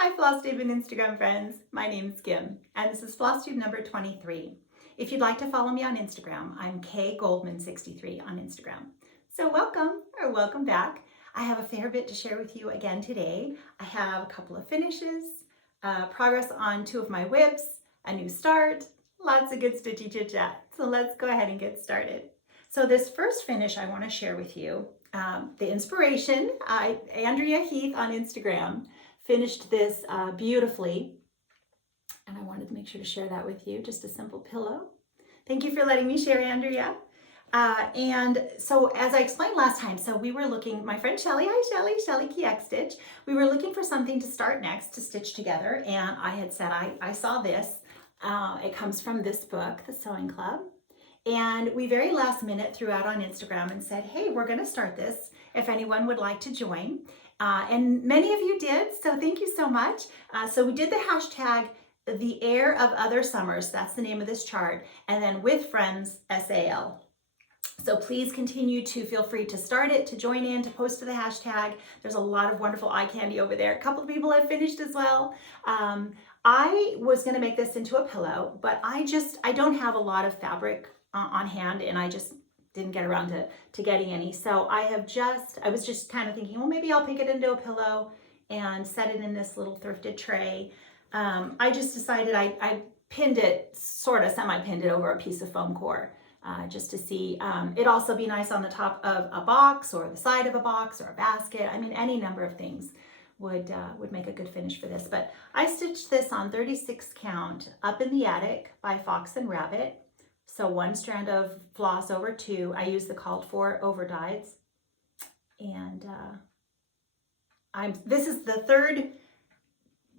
Hi Flosstube and Instagram friends, my name is Kim and this is Flosstube number 23. If you'd like to follow me on Instagram, I'm kgoldman63 on Instagram. So welcome back. I have a fair bit to share with you again today. I have a couple of finishes, progress on 2 of my whips, a new start, lots of good stitchy chit chat. So let's go ahead and get started. So this first finish I want to share with you, the inspiration, Andrea Heath on Instagram finished this beautifully, and I wanted to make sure to share that with you. Just a simple pillow. Thank you for letting me share, Andrea. And so as I explained last time, so we were looking, my friend Shelly, hi Shelly Key X Stitch, we were looking for something to start next to stitch together, and I had said I saw this. It comes from this book, The Sewing Club. And we very last minute threw out on Instagram and said, hey, we're going to start this if anyone would like to join. And many of you did, so thank you so much. So we did the hashtag The Air of Other Summers, that's the name of this chart, and then with friends, SAL. So please continue to feel free to start it, to join in, to post to the hashtag. There's a lot of wonderful eye candy over there. A couple of people have finished as well. I was going to make this into a pillow, but I don't have a lot of fabric on hand, and I just didn't get around to getting any. So I was just kind of thinking, well, maybe I'll pick it into a pillow and set it in this little thrifted tray. I just decided I pinned it, sort of semi-pinned it over a piece of foam core, just to see. It'd also be nice on the top of a box or the side of a box or a basket. I mean, any number of things would make a good finish for this. But I stitched this on 36 count up in the attic by Fox and Rabbit. So 1 strand of floss over 2. I use the called for overdyes. And this is the 3rd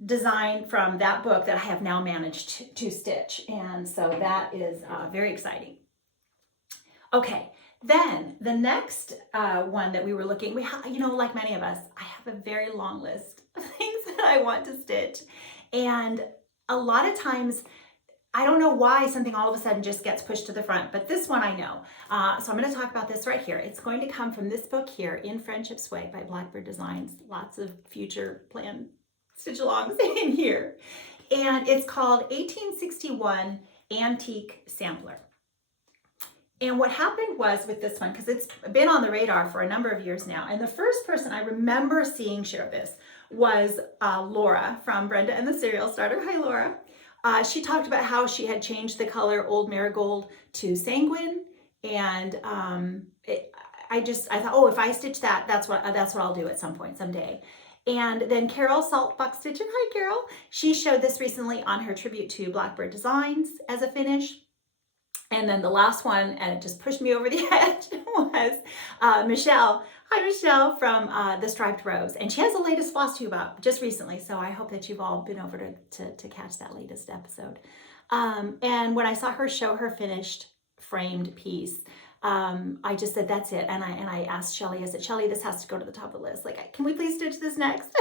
design from that book that I have now managed to stitch. And so that is very exciting. Okay, then the next one that we were looking, like many of us, I have a very long list of things that I want to stitch. And a lot of times, I don't know why something all of a sudden just gets pushed to the front, but this one I know. So I'm going to talk about this right here. It's going to come from this book here, In Friendship Swag by Blackbird Designs. Lots of future planned stitch-alongs in here. And it's called 1861 Antique Sampler. And what happened was with this one, because it's been on the radar for a number of years now, and the first person I remember seeing share this was Laura from Brenda and the Serial Starter. Hi, Laura. She talked about how she had changed the color Old Marigold to Sanguine, and I thought, oh, if I stitch that, that's what I'll do at some point, someday. And then Carol Saltbuck Stitching, hi Carol, she showed this recently on her tribute to Blackbird Designs as a finish. And then the last one, and it just pushed me over the edge, was Michelle. Hi, Michelle from The Striped Rose. And she has the latest Flosstube up just recently, so I hope that you've all been over to catch that latest episode. And when I saw her show her finished framed piece, I just said, that's it. And I asked Shelly, I said, Shelly, this has to go to the top of the list. Like, can we please stitch this next?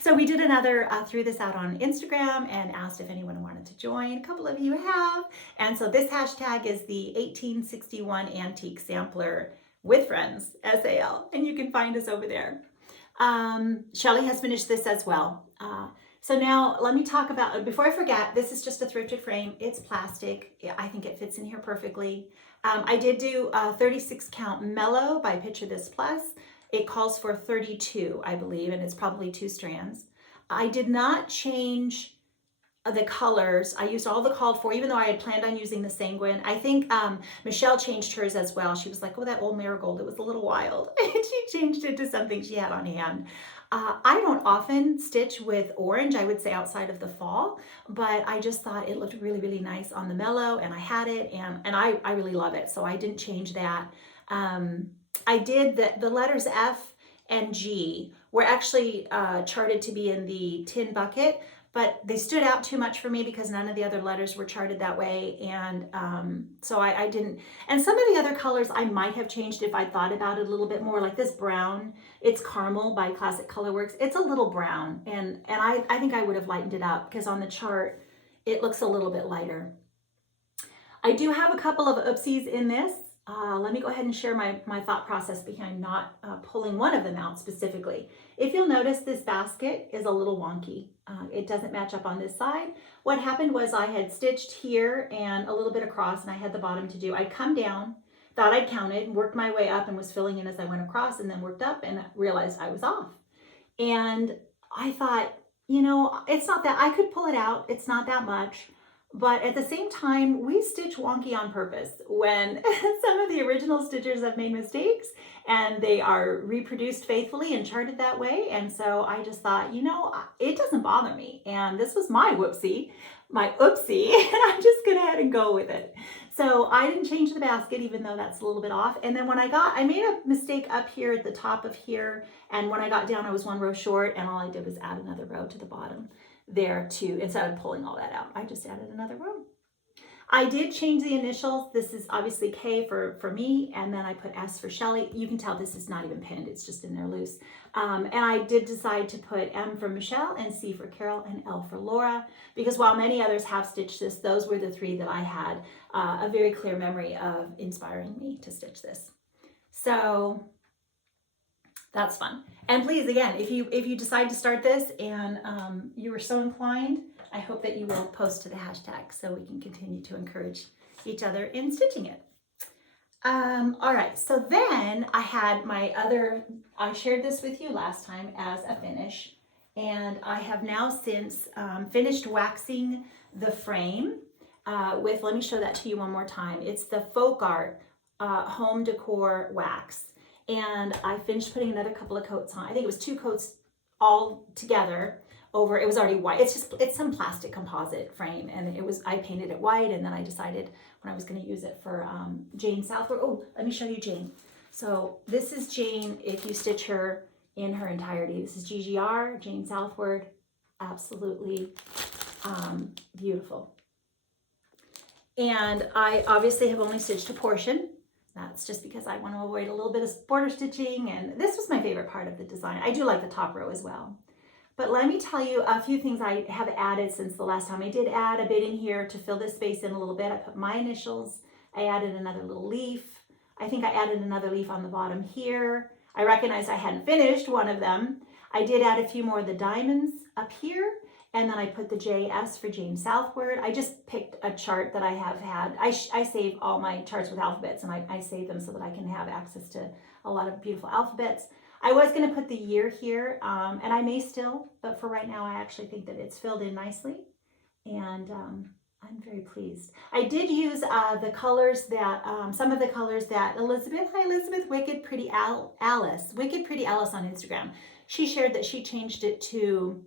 So we did another, threw this out on Instagram and asked if anyone wanted to join. A couple of you have. And so this hashtag is the 1861 Antique Sampler with friends, SAL. And you can find us over there. Shelly has finished this as well. So now let me talk about, before I forget, this is just a thrifted frame. It's plastic. I think it fits in here perfectly. I did do a 36 count Mellow by Picture This Plus. It calls for 32, I believe, and it's probably 2 strands. I did not change the colors. I used all the called for, even though I had planned on using the Sanguine. I think Michelle changed hers as well. She was like, oh, that Old Marigold, it was a little wild. And she changed it to something she had on hand. I don't often stitch with orange, I would say outside of the fall, but I just thought it looked really, really nice on the Mellow, and I had it, and I really love it, so I didn't change that. I did the letters F and G were actually charted to be in the tin bucket, but they stood out too much for me because none of the other letters were charted that way, and so I didn't. And some of the other colors I might have changed if I thought about it a little bit more, like this brown, it's Caramel by Classic Colorworks. It's a little brown, and I think I would have lightened it up because on the chart it looks a little bit lighter. I do have a couple of oopsies in this. let me go ahead and share my thought process behind not pulling one of them out specifically. If you'll notice, this basket is a little wonky. It doesn't match up on this side. What happened was I had stitched here and a little bit across, and I had the bottom to do. I'd come down, thought I'd counted, worked my way up and was filling in as I went across, and then worked up and realized I was off. And I thought, you know, it's not that, I could pull it out. It's not that much. But at the same time, we stitch wonky on purpose when some of the original stitchers have made mistakes and they are reproduced faithfully and charted that way. And so I just thought, you know, it doesn't bother me. And this was my oopsie, and I'm just gonna head and go with it. So I didn't change the basket, even though that's a little bit off. And then when I made a mistake up here at the top of here. And when I got down, I was one row short, and all I did was add another row to the bottom there too. Instead of pulling all that out, I just added another row. I did change the initials. This is obviously K for me, and then I put S for Shelly. You can tell this is not even pinned, it's just in there loose. And I did decide to put M for Michelle and C for Carol and L for Laura, because while many others have stitched this, those were the three that I had a very clear memory of inspiring me to stitch this. So that's fun. And please, again, if you decide to start this and you were so inclined, I hope that you will post to the hashtag so we can continue to encourage each other in stitching it. All right, so then I had I shared this with you last time as a finish, and I have now since finished waxing the frame with, let me show that to you one more time. It's the Folk Art Home Decor Wax. And I finished putting another couple of coats on. I think it was 2 coats all together over. It was already white. It's some plastic composite frame, and I painted it white, and then I decided when I was going to use it for Jane Southward. Oh, let me show you Jane. So this is Jane if you stitch her in her entirety. This is GGR, Jane Southward. Absolutely beautiful. And I obviously have only stitched a portion. That's just because I want to avoid a little bit of border stitching, and this was my favorite part of the design. I do like the top row as well. But let me tell you a few things I have added since the last time. I did add a bit in here to fill this space in a little bit. I put my initials. I added another little leaf. I think I added another leaf on the bottom here. I recognized I hadn't finished one of them. I did add a few more of the diamonds up here. And then I put the JS for Jane Southward. I just picked a chart that I have had. I save all my charts with alphabets, and I save them so that I can have access to a lot of beautiful alphabets. I was going to put the year here, and I may still, but for right now, I actually think that it's filled in nicely, and I'm very pleased. I did use the colors that, some of the colors that hi Elizabeth, Wicked Pretty Alice on Instagram. She shared that she changed it to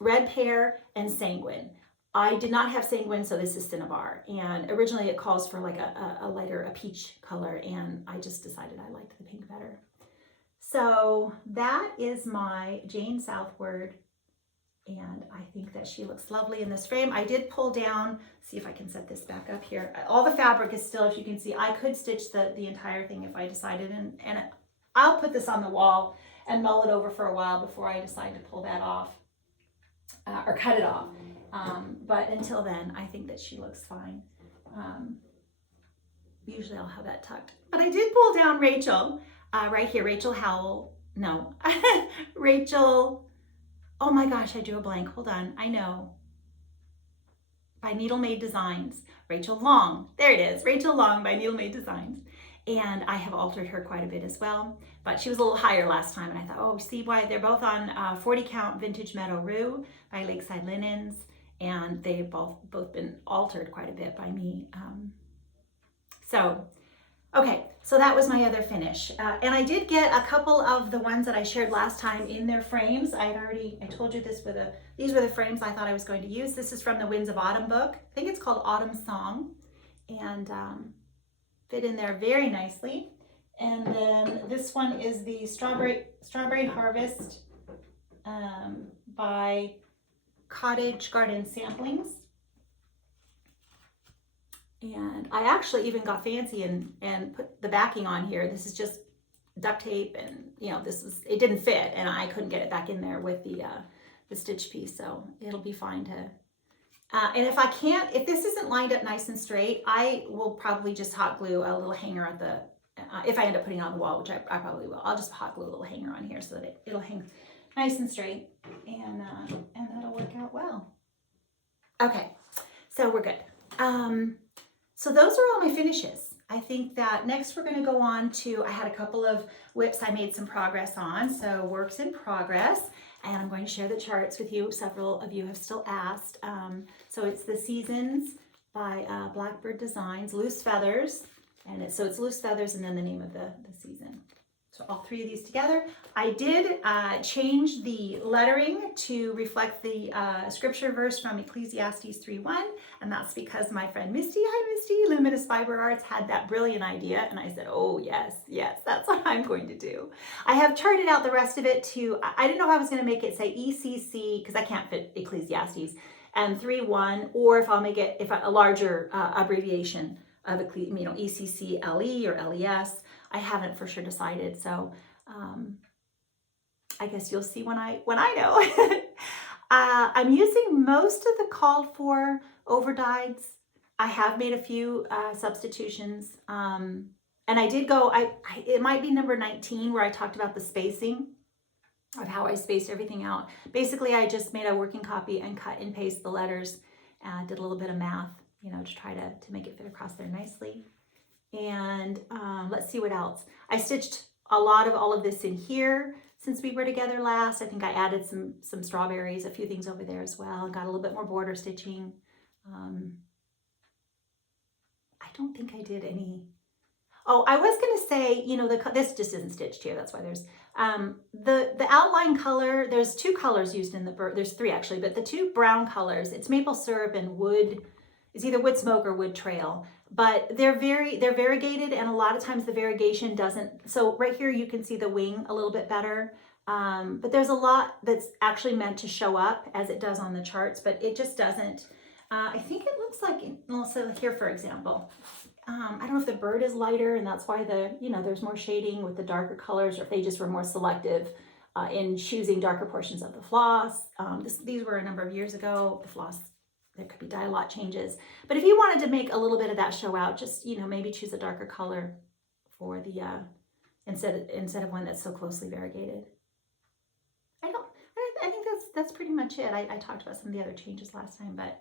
Red Pear and Sanguine. I did not have Sanguine, so this is Cinnabar. And originally it calls for like a peach color, and I just decided I liked the pink better. So that is my Jane Southward, and I think that she looks lovely in this frame. I did pull down, see if I can set this back up here. All the fabric is still, if you can see, I could stitch the entire thing if I decided, and I'll put this on the wall and mull it over for a while before I decide to pull that off. Or cut it off. But until then, I think that she looks fine. Usually I'll have that tucked. But I did pull down Rachel, right here, Rachel Howell. No, Rachel, oh my gosh, I drew a blank. Hold on, I know. By Needle Made Designs, Rachel Long. There it is, Rachel Long by Needle Made Designs. And I have altered her quite a bit as well. But she was a little higher last time, and I thought, oh, see why? They're both on 40 Count Vintage Meadow Rue by Lakeside Linens, and they've both been altered quite a bit by me. Okay, so that was my other finish. And I did get a couple of the ones that I shared last time in their frames. I told you these were the frames I thought I was going to use. This is from the Winds of Autumn book. I think it's called Autumn Song, and fit in there very nicely. And then this one is the Strawberry Harvest by Cottage Garden Samplings. And I actually even got fancy and put the backing on here. This is just duct tape, and it didn't fit, and I couldn't get it back in there with the stitch piece, so it'll be fine to And if this isn't lined up nice and straight, I will probably just hot glue a little hanger at the, if I end up putting it on the wall, which I probably will, I'll just hot glue a little hanger on here so that it'll hang nice and straight, and that'll work out well. Okay, so we're good. So those are all my finishes. I think that next we're gonna go on to, I had a couple of whips I made some progress on, so works in progress. And I'm going to share the charts with you. Several of you have still asked. So it's the Seasons by Blackbird Designs, Loose Feathers. And it's Loose Feathers and then the name of the season. So all three of these together. I did change the lettering to reflect the scripture verse from Ecclesiastes 3:1. And that's because my friend Misty, hi Misty, Luminous Fiber Arts, had that brilliant idea. And I said, oh yes, that's what I'm going to do. I have charted out the rest of it to, I didn't know if I was going to make it say ECC, because I can't fit Ecclesiastes, and 3:1, or if I'll make it a larger abbreviation of ECC LE or LES. I haven't for sure decided, so I guess you'll see when I know. I'm using most of the called for overdyes. I have made a few substitutions, and I did go. It might be number 19 where I talked about the spacing of how I spaced everything out. Basically, I just made a working copy and cut and paste the letters. Did a little bit of math, to try to make it fit across there nicely. And let's see what else. I stitched a lot of all of this in here since we were together last. I think I added some strawberries, a few things over there as well, and got a little bit more border stitching. I don't think I did any. Oh, I was going to say, this just isn't stitched here. That's why there's the outline color. There's two colors used in the bird. There's three actually, but the two brown colors, it's maple syrup and wood. It's either wood smoke or wood trail, but they're variegated, and a lot of times the variegation doesn't. So right here you can see the wing a little bit better, but there's a lot that's actually meant to show up as it does on the charts, but it just doesn't. I think it looks like, so here for example, I don't know if the bird is lighter and that's why there's more shading with the darker colors, or if they just were more selective in choosing darker portions of the floss. These were a number of years ago. The floss, there could be dye lot changes, but if you wanted to make a little bit of that show out, just maybe choose a darker color for the instead of one that's so closely variegated. I think that's pretty much it. I talked about some of the other changes last time, but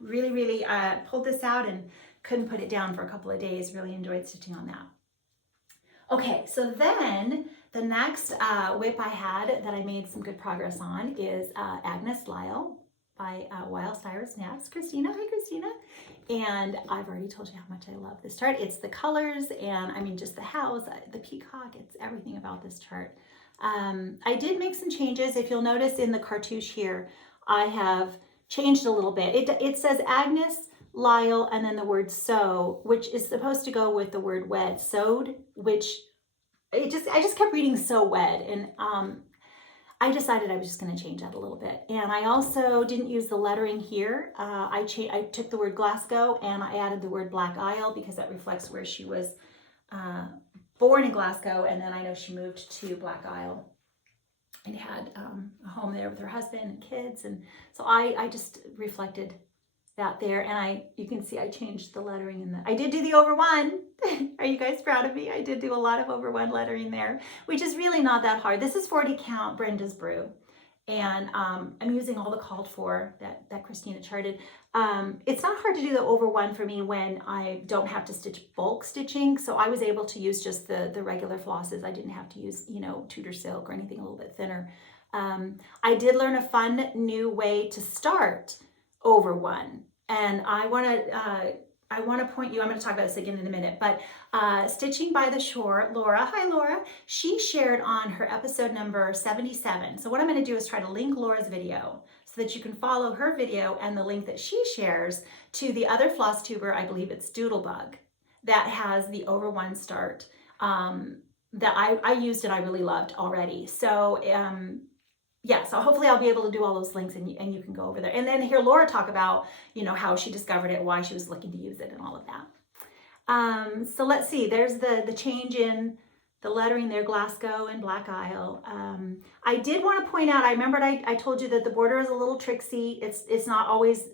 really pulled this out and couldn't put it down for a couple of days. Really enjoyed stitching on that. Okay, so then the next whip I had that I made some good progress on is Agnes, Lyle by Wild Cyrus Snaps. Christina, hi Christina. And I've already told you how much I love this chart. It's the colors, and just the house, the peacock, it's everything about this chart. I did make some changes. If you'll notice in the cartouche here, I have changed a little bit. It says Agnes, Lyle, and then the word sew, which is supposed to go with the word wed, sewed, which I just kept reading so wed, and I decided I was just going to change that a little bit. And I also didn't use the lettering here. I took the word Glasgow and I added the word Black Isle because that reflects where she was born, in Glasgow, and then I know she moved to Black Isle and had a home there with her husband and kids, and so I just reflected that there. And you can see I changed the lettering in I did do the over one. Are you guys proud of me? I did do a lot of over one lettering there, which is really not that hard. This is 40 count Brenda's Brew, and I'm using all the called for that Christina charted. It's not hard to do the over one for me when I don't have to stitch bulk stitching, so I was able to use just the regular flosses. I didn't have to use Tudor silk or anything a little bit thinner. I did learn a fun new way to start over one, and I want to point you, I'm going to talk about this again in a minute, but Stitching by the Shore, Laura, hi Laura, she shared on her episode number 77. So what I'm going to do is try to link Laura's video so that you can follow her video and the link that she shares to the other floss tuber, I believe it's Doodlebug, that has the over one start that I used and I really loved already. So yeah, so hopefully I'll be able to do all those links and you can go over there. And then hear Laura talk about, how she discovered it, why she was looking to use it and all of that. So let's see, there's the change in the lettering there, Glasgow and Black Isle. I did want to point out, I remembered I told you that the border is a little tricksy. It's not always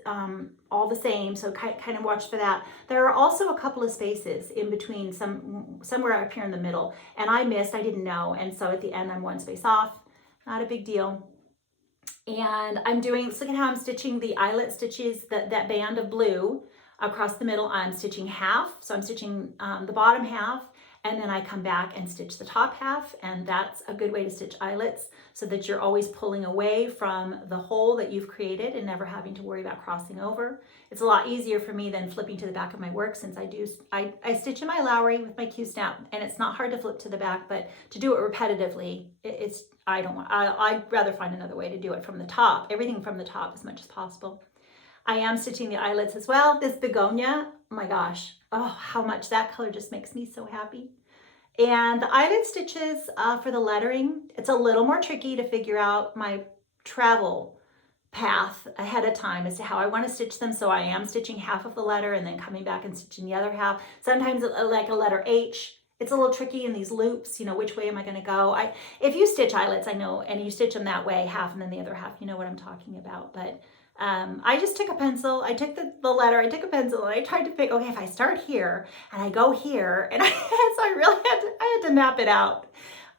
all the same, so kind of watch for that. There are also a couple of spaces in between, somewhere up here in the middle, and I missed, I didn't know, and so at the end I'm one space off. Not a big deal. And I'm doing, let's look at how I'm stitching the eyelet stitches, that band of blue across the middle. I'm stitching half, so I'm stitching the bottom half, and then I come back and stitch the top half, and that's a good way to stitch eyelets so that you're always pulling away from the hole that you've created and never having to worry about crossing over. It's a lot easier for me than flipping to the back of my work, since I stitch in my Lowry with my Q-snap, and it's not hard to flip to the back, but to do it repetitively, I'd rather find another way to do it from the top, everything from the top as much as possible. I am stitching the eyelets as well. This begonia, oh my gosh, oh, how much that color just makes me so happy. And the eyelid stitches for the lettering, it's a little more tricky to figure out my travel path ahead of time as to how I want to stitch them. So I am stitching half of the letter and then coming back and stitching the other half. Sometimes like a letter H, it's a little tricky in these loops, you know, which way am I going to go? If you stitch eyelets, I know, and you stitch them that way, half and then the other half, you know what I'm talking about. But I just took a pencil, I took the letter, I took a pencil, and I tried to pick, okay, if I start here and I go here, and so I really had to map it out.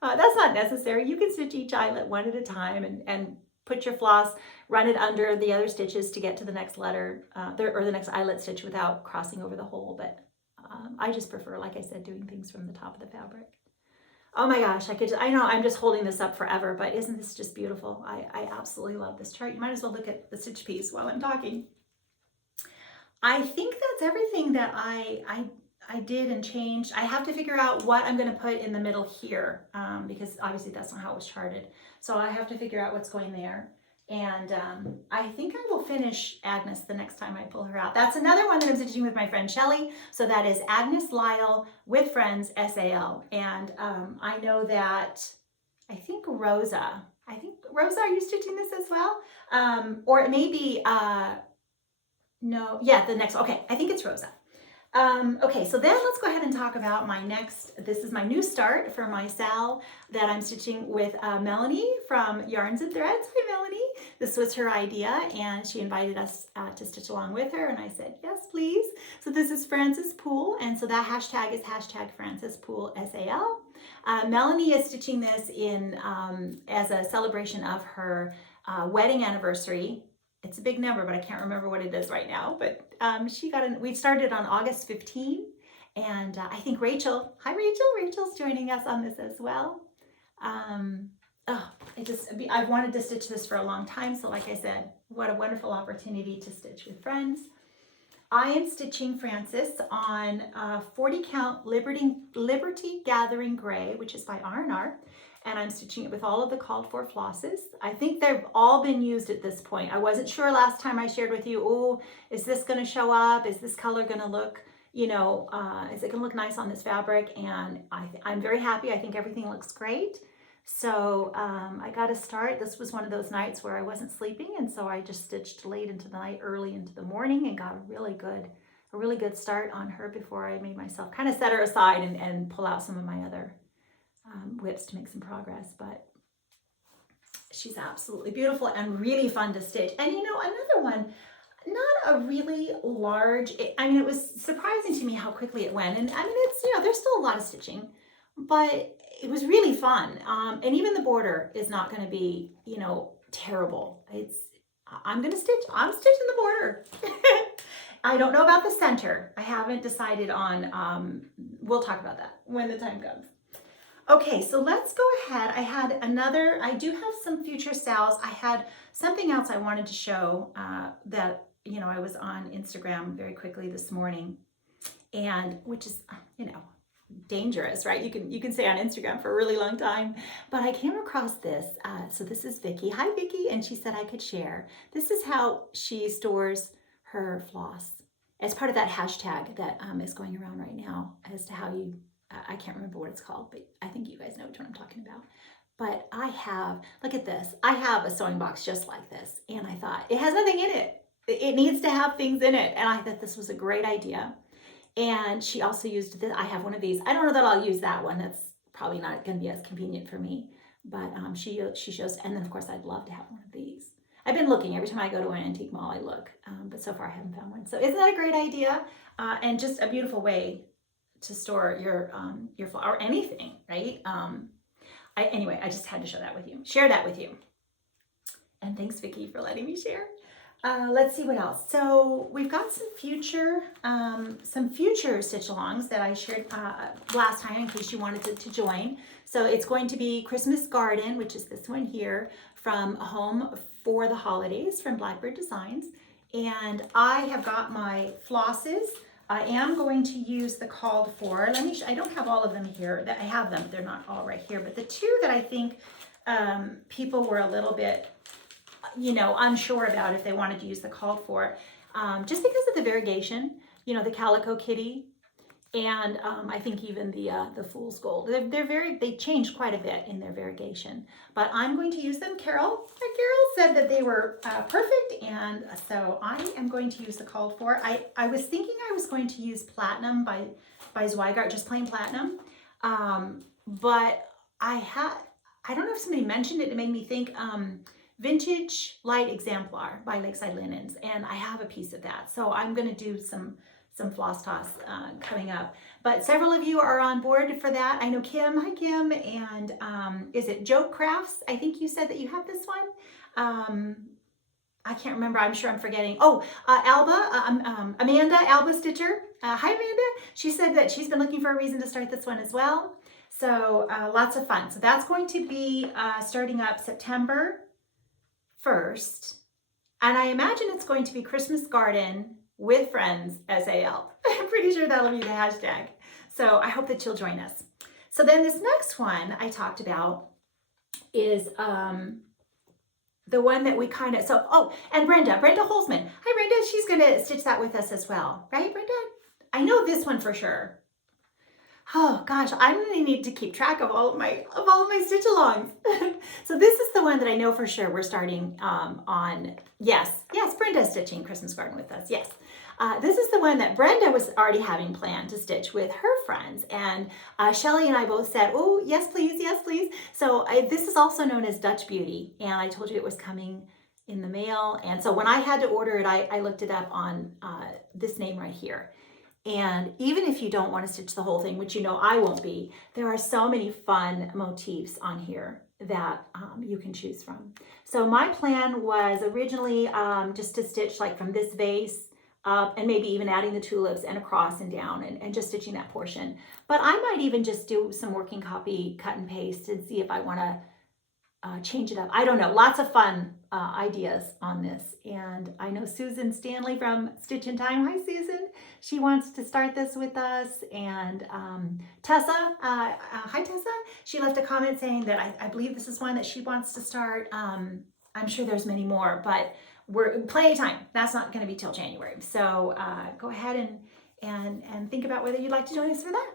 That's not necessary. You can stitch each eyelet one at a time and put your floss, run it under the other stitches to get to the next letter, or the next eyelet stitch without crossing over the hole. But I just prefer, like I said, doing things from the top of the fabric. Oh my gosh, I know I'm just holding this up forever, but isn't this just beautiful? I absolutely love this chart. You might as well look at the stitch piece while I'm talking. I think that's everything that I did and changed. I have to figure out what I'm going to put in the middle here, because obviously that's not how it was charted. So I have to figure out what's going there. And I think I will finish Agnes the next time I pull her out. That's another one that I'm stitching with my friend Shelly. So that is Agnes Lyle with Friends SAL. And I know that, I think Rosa, are you stitching this as well? Or it may be, no, yeah, the next, okay, I think it's Rosa. Okay, so then let's go ahead and talk about my next, this is my new start for my Sal that I'm stitching with Melanie from Yarns and Threads. Hi Melanie, this was her idea and she invited us to stitch along with her, and I said, yes please. So this is Frances Poole, and so that hashtag is hashtag Frances Poole SAL. Melanie is stitching this in as a celebration of her wedding anniversary. It's a big number, but I can't remember what it is right now. But we started on August 15, and I think Rachel, hi Rachel, Rachel's joining us on this as well. I've wanted to stitch this for a long time, so like I said, what a wonderful opportunity to stitch with friends. I am stitching Frances on 40 count Liberty Gathering Gray, which is by R&R. And I'm stitching it with all of the called for flosses. I think they've all been used at this point. I wasn't sure last time I shared with you, oh, is this gonna show up? Is this color gonna look, you know, is it gonna look nice on this fabric? And I'm very happy. I think everything looks great. So I got to start. This was one of those nights where I wasn't sleeping, and so I just stitched late into the night, early into the morning, and got a really good start on her before I made myself kind of set her aside and pull out some of my other whips to make some progress. But she's absolutely beautiful and really fun to stitch. And you know, another one, not a really large, it was surprising to me how quickly it went. And I mean, it's, you know, there's still a lot of stitching, but it was really fun. And even the border is not going to be, you know, terrible. I'm stitching the border. I don't know about the center. I haven't decided on, we'll talk about that when the time comes. Okay, so let's go ahead. I do have some future Sals. I had something else I wanted to show that, you know, I was on Instagram very quickly this morning, and which is, you know, dangerous, right? You can stay on Instagram for a really long time, but I came across this. So this is Vicky. Hi, Vicky. And she said I could share. This is how she stores her floss as part of that hashtag that is going around right now as to how you, I can't remember what it's called, but I think you guys know which one I'm talking about. But I have, look at this. I have a sewing box just like this. And I thought, it has nothing in it. It needs to have things in it. And I thought this was a great idea. And she also used this. I have one of these. I don't know that I'll use that one. That's probably not going to be as convenient for me. But she shows, and then of course I'd love to have one of these. I've been looking every time I go to an antique mall. I look, but so far I haven't found one. So isn't that a great idea? And just a beautiful way to store your flower or anything, right? Anyway, I just had to share that with you. And thanks, Vicki, for letting me share. Let's see what else. So we've got some future stitch-alongs that I shared last time in case you wanted to join. So it's going to be Christmas Garden, which is this one here, from Home for the Holidays from Blackbird Designs. And I have got my flosses. I am going to use the called for. I don't have all of them here. I have them, but they're not all right here. But the two that I think people were a little bit, unsure about if they wanted to use the called for, just because of the variegation, the Calico Kitty, and I think even the Fool's Gold. They changed quite a bit in their variegation, but I'm going to use them. Carol said that they were perfect, and so I am going to use the called for. I was thinking I was going to use Platinum by Zweigart, just plain Platinum, but I don't know if somebody mentioned it. It made me think Vintage Light Exemplar by Lakeside Linens, and I have a piece of that, so I'm going to do some floss toss coming up. But several of you are on board for that. I know Kim, hi Kim, and is it Joke Crafts? I think you said that you have this one. I can't remember, I'm sure I'm forgetting. Oh, Amanda, Alba Stitcher. Hi Amanda. She said that she's been looking for a reason to start this one as well. So lots of fun. So that's going to be starting up September 1st. And I imagine it's going to be Christmas Garden with Friends SAL. I'm pretty sure that'll be the hashtag. So I hope that you'll join us. So then this next one I talked about is the one that we kind of, and Brenda Holzman. Hi Brenda, she's gonna stitch that with us as well. Right, Brenda? I know this one for sure. Oh gosh, I'm gonna need to keep track of all of my stitch-alongs. So this is the one that I know for sure we're starting on. Yes, Brenda's stitching Christmas Garden with us. Yes, this is the one that Brenda was already having planned to stitch with her friends, and Shelly and I both said, "Oh yes, please, yes, please." So this is also known as Dutch Beauty, and I told you it was coming in the mail, and so when I had to order it, I looked it up on this name right here. And even if you don't want to stitch the whole thing, which I won't be, there are so many fun motifs on here that you can choose from. So my plan was originally just to stitch like from this vase up and maybe even adding the tulips and across and down and just stitching that portion. But I might even just do some working copy cut and paste and see if I want to change it up. I don't know, lots of fun ideas on this. And I know Susan Stanley from Stitch in Time. Hi Susan, she wants to start this with us. And Tessa, hi Tessa, she left a comment saying that I believe this is one that she wants to start. I'm sure there's many more, but we're plenty of time. That's not going to be till January. So go ahead and think about whether you'd like to join us for that.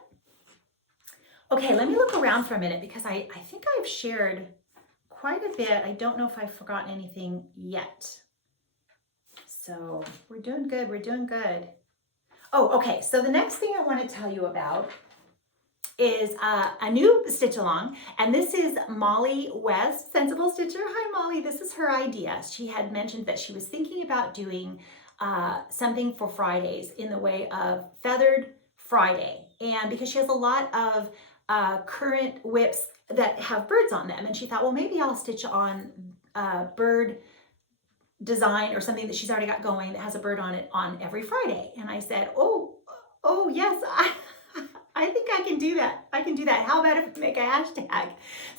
Okay, let me look around for a minute because I think I've shared quite a bit. I don't know if I've forgotten anything yet. So we're doing good. We're doing good. Oh, okay. So the next thing I want to tell you about is a new stitch along, and this is Molly West, Sensible Stitcher. Hi, Molly. This is her idea. She had mentioned that she was thinking about doing something for Fridays in the way of Feathered Friday, and because she has a lot of current whips that have birds on them, and she thought, well, maybe I'll stitch on a bird design or something that she's already got going that has a bird on it on every Friday. And I said, oh yes, I think I can do that. I can do that. How about if we make a hashtag?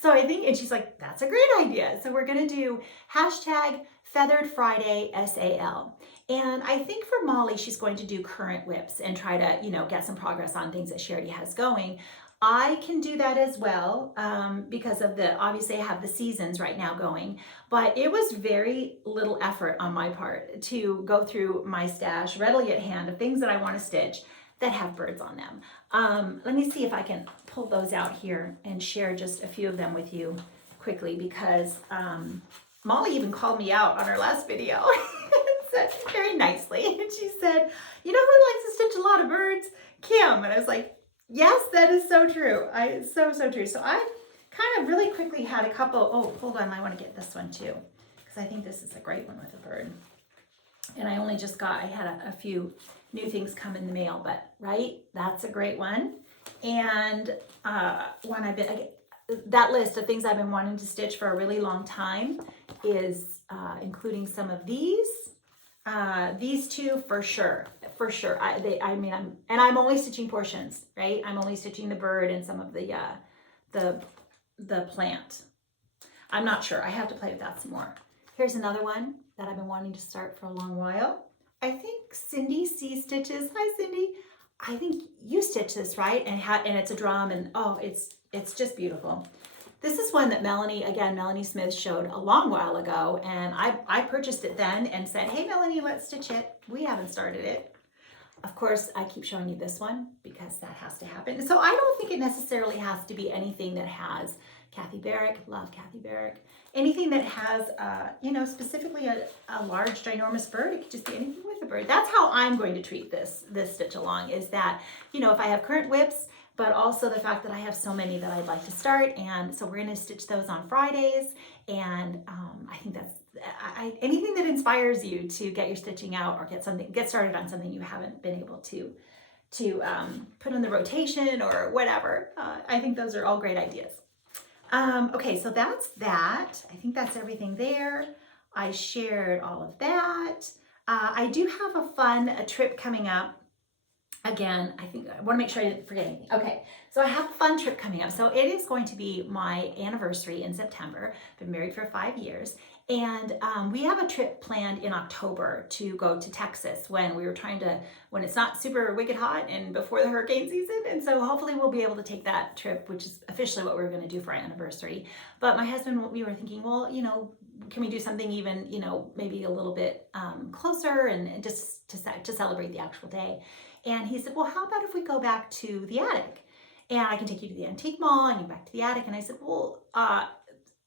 So I think, and she's like, that's a great idea. So we're gonna do hashtag Feathered Friday SAL. And I think for Molly, she's going to do current whips and try to, get some progress on things that she already has going. I can do that as well because of obviously I have the seasons right now going, but it was very little effort on my part to go through my stash readily at hand of things that I want to stitch that have birds on them. Let me see if I can pull those out here and share just a few of them with you quickly because Molly even called me out on her last video very nicely. And she said, you know who likes to stitch a lot of birds? Kim. And I was like, Yes, that is so true. So true. So I kind of really quickly had a couple. Oh, hold on. I want to get this one too, because I think this is a great one with a bird. And I only just got, I had a few new things come in the mail, but right, that's a great one. And one that list of things I've been wanting to stitch for a really long time is including some of these. These two for sure. I'm only stitching portions, right? I'm only stitching the bird and some of the plant. I'm not sure. I have to play with that some more. Here's another one that I've been wanting to start for a long while. I think Cindy C Stitches. Hi, Cindy. I think you stitch this, right? And it's a drum, and oh, it's just beautiful. This is one that Melanie Smith showed a long while ago, and I purchased it then and said, hey, Melanie, let's stitch it. We haven't started it. Of course, I keep showing you this one because that has to happen. So I don't think it necessarily has to be anything that has Kathy Barrick, love Kathy Barrick. Anything that has, specifically a large, ginormous bird. It could just be anything with a bird. That's how I'm going to treat this stitch along, is that, if I have current whips, but also the fact that I have so many that I'd like to start. And so we're going to stitch those on Fridays. And I think that's, anything that inspires you to get your stitching out or get started on something you haven't been able to put on the rotation or whatever. I think those are all great ideas. Okay, so that's that. I think that's everything there. I shared all of that. I do have a trip coming up. Again, I want to make sure I didn't forget anything. Okay, so I have a fun trip coming up. So it is going to be my anniversary in September. I've been married for 5 years. And we have a trip planned in October to go to Texas when it's not super wicked hot and before the hurricane season. And so hopefully we'll be able to take that trip, which is officially what we're going to do for our anniversary. But my husband, we were thinking, well, can we do something even, maybe a little bit closer and just to celebrate the actual day. And he said, well, how about if we go back to the attic? And I can take you to the antique mall and you back to the attic. And I said, well,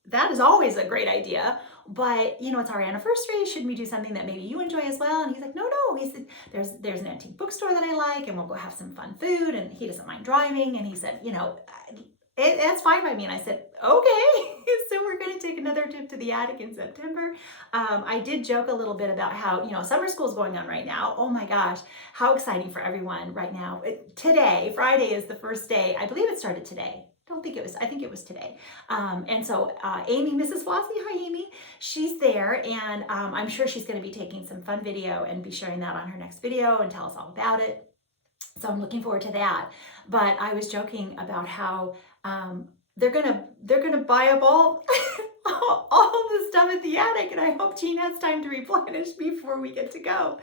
that is always a great idea, but it's our anniversary. Shouldn't we do something that maybe you enjoy as well? And he's like, no. He said, there's an antique bookstore that I like, and we'll go have some fun food. And he doesn't mind driving. And he said, that's fine by me. And I said, okay. So we're going to take another trip to the attic in September. I did joke a little bit about how, summer school is going on right now. Oh my gosh, how exciting for everyone right now. Today, Friday is the first day. I believe it started today. I think it was today. And so Amy, Mrs. Flossie, hi Amy, she's there, and I'm sure she's going to be taking some fun video and be sharing that on her next video and tell us all about it. So I'm looking forward to that. But I was joking about how they're gonna buy up all the stuff at the attic, and I hope Jean has time to replenish before we get to go.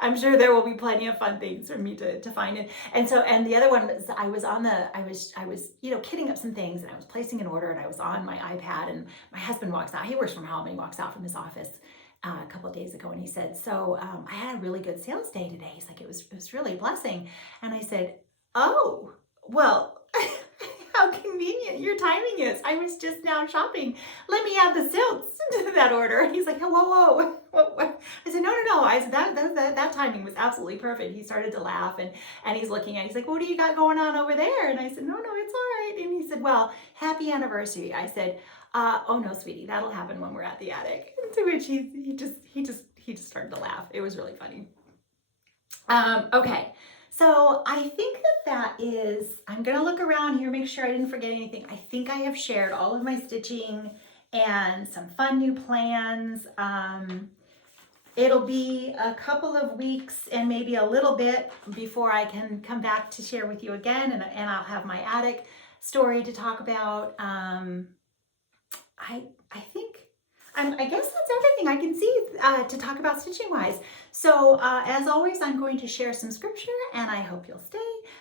I'm sure there will be plenty of fun things for me to find it. And the other one was I was kitting up some things, and I was placing an order, and I was on my iPad, and my husband walks out. He works from home, and he walks out from his office a couple of days ago, and he said, so I had a really good sales day today. He's like, it was really a blessing. And I said, oh, well, how convenient your timing is. I was just now shopping. Let me add the silks to that order. And he's like, whoa. I said, no. I said, that timing was absolutely perfect. He started to laugh, and he's looking at it. He's like, what do you got going on over there? And I said, no, it's all right. And he said, well, happy anniversary. I said, oh no, sweetie, that'll happen when we're at the attic. To which he just started to laugh. It was really funny. Okay. So I think that is, I'm going to look around here, make sure I didn't forget anything. I think I have shared all of my stitching and some fun new plans. It'll be a couple of weeks and maybe a little bit before I can come back to share with you again, and I'll have my attic story to talk about. I guess that's everything I can see to talk about stitching wise. So as always, I'm going to share some scripture, and I hope you'll stay.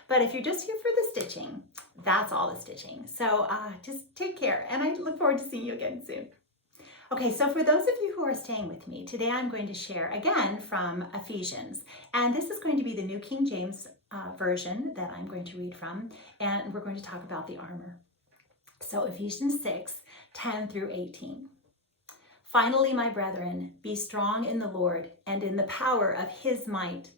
But if you're just here for the stitching, that's all the stitching. So just take care, and I look forward to seeing you again soon. Okay, so for those of you who are staying with me, today I'm going to share again from Ephesians. And this is going to be the New King James version that I'm going to read from, and we're going to talk about the armor. So Ephesians 6:10 through 18. Finally, my brethren, be strong in the Lord and in the power of his might.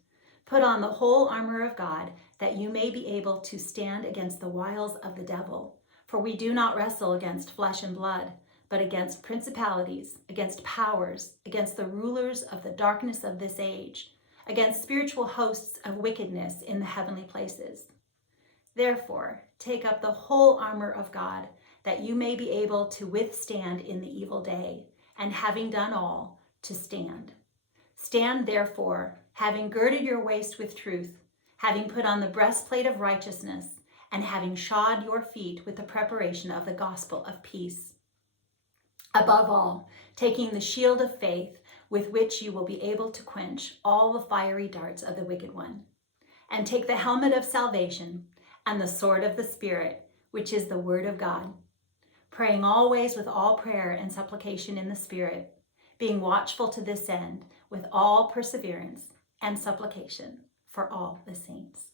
Put on the whole armor of God, that you may be able to stand against the wiles of the devil. For we do not wrestle against flesh and blood, but against principalities, against powers, against the rulers of the darkness of this age, against spiritual hosts of wickedness in the heavenly places. Therefore, take up the whole armor of God, that you may be able to withstand in the evil day, and having done all, to stand. Stand therefore, having girded your waist with truth, having put on the breastplate of righteousness, and having shod your feet with the preparation of the gospel of peace. Above all, taking the shield of faith, with which you will be able to quench all the fiery darts of the wicked one. And take the helmet of salvation and the sword of the Spirit, which is the word of God, praying always with all prayer and supplication in the Spirit, being watchful to this end with all perseverance and supplication for all the saints.